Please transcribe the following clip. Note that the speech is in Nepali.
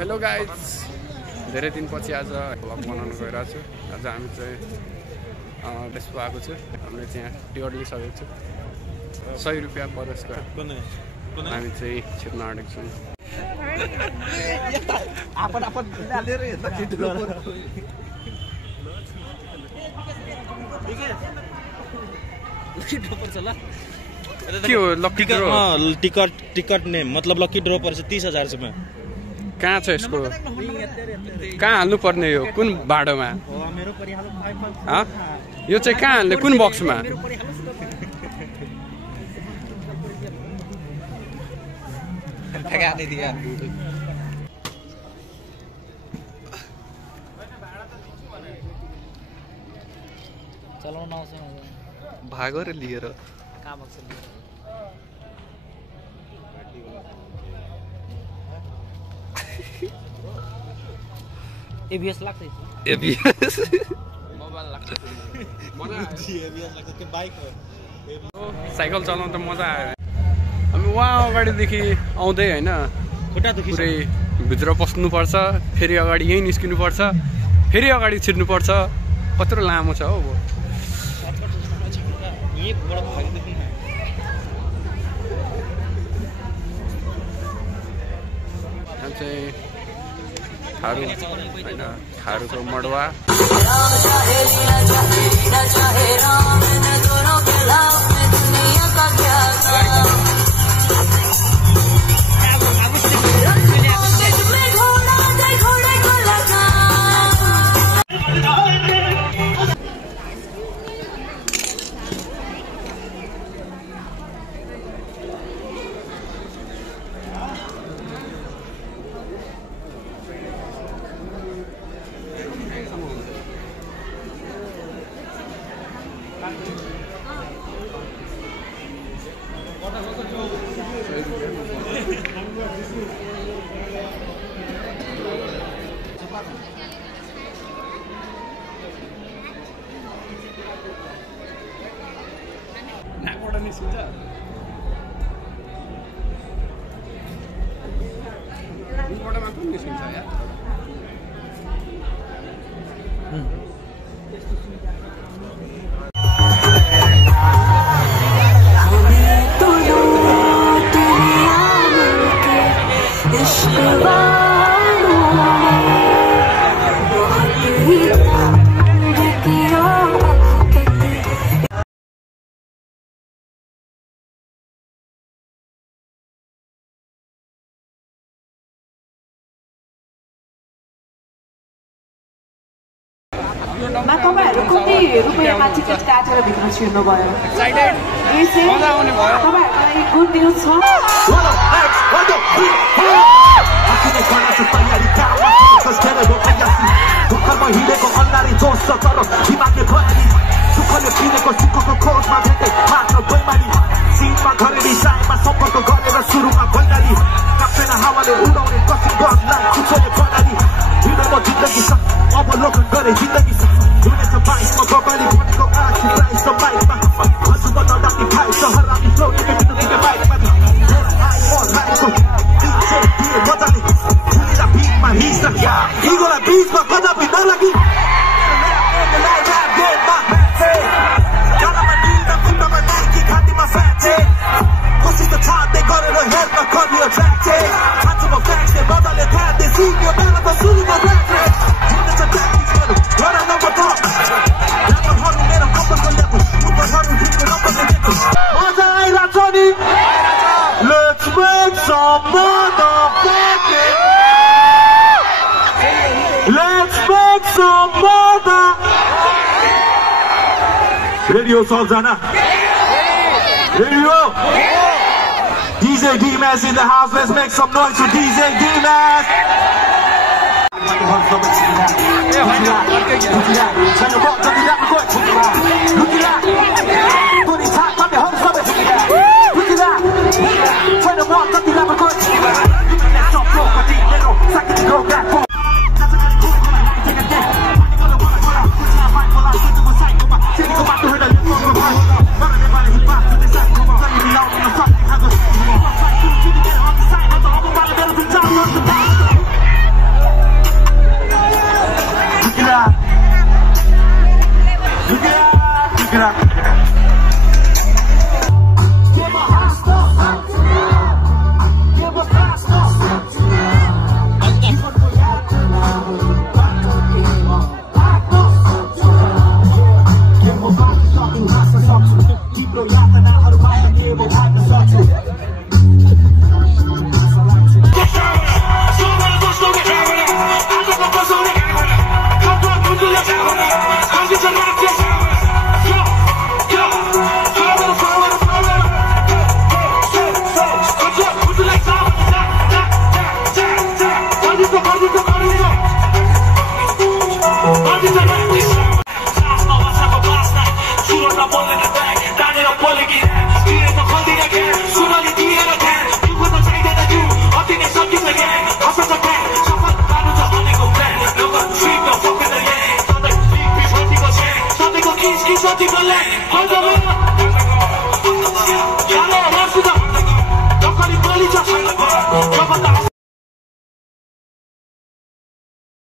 हेलो गाइज, धेरै दिनपछि आज भ्लग बनाउन गइरहेको छु। आज हामी चाहिँ त्यसो आएको छु। हामीले चाहिँ टिकट लिइसकेको छु। 100 रुपियाँ प्रवेशको हामी चाहिँ छिर्न आँटेको छौँ। के हो लकी ड्रो? टिकट नेम मतलब लकी ड्रो पर्छ 30,000 रुपैयाँ। कहाँ छ यसको? कहाँ हाल्नु पर्ने? यो कुन बाटोमा? यो चाहिँ कहाँ हाल्ने? कुन बक्समा? चलाउन आउँछ भागो रे लिएर एबीएस लाग्दैछ। एबीएस मोबाइल लाग्छ। एबीएस लाग्छ त्यो बाइक हो। साइकल चलाउन त मजा आयो। हामी वहाँ अगाडिदेखि आउँदै हैन खुट्टा दुखी पुरै भित्र पस्नुपर्छ, फेरि अगाडि यहीँ निस्किनुपर्छ, फेरि अगाडि छिर्नुपर्छ। कत्रो लामो छ हौ। चाहिँ थारू हैन, थारूको मडवा। नाकबाट निस्किन्छ। नाकबाटमा कुन निस्किन्छ यार? मा तपाईहरु कति रुपैयाँमा टिकट काटेर भित्र छिर्नुभयो? तपाईहरुको लागि गुड न्युज छ। अवलोकन गरे जिन्दगी हुनेछ बाइकमा गबाली भनेको आँखी प्राइस बाइकमा हजुरको नडाकी भाइ सहर हामी फ्लोटे केटीको बाइकमा मजाले फुलिला भिडमा हिस्सा इगोलाई बिचमा कदापि नलागी कोसिस त छाड्दै गरेर हेर्न करियो ट्र्याक्चे छान्छुमा फ्याक्से मजाले थाहा सिक्यो बेला त सुरुमा ब्याक्रे मजा आइरहेछ नि। Let's make some motherfucking. Let's make some mother. Radio सबजना Radio DJ D-Mass in the house. Let's make some noise for DJ D-Mass. Turn the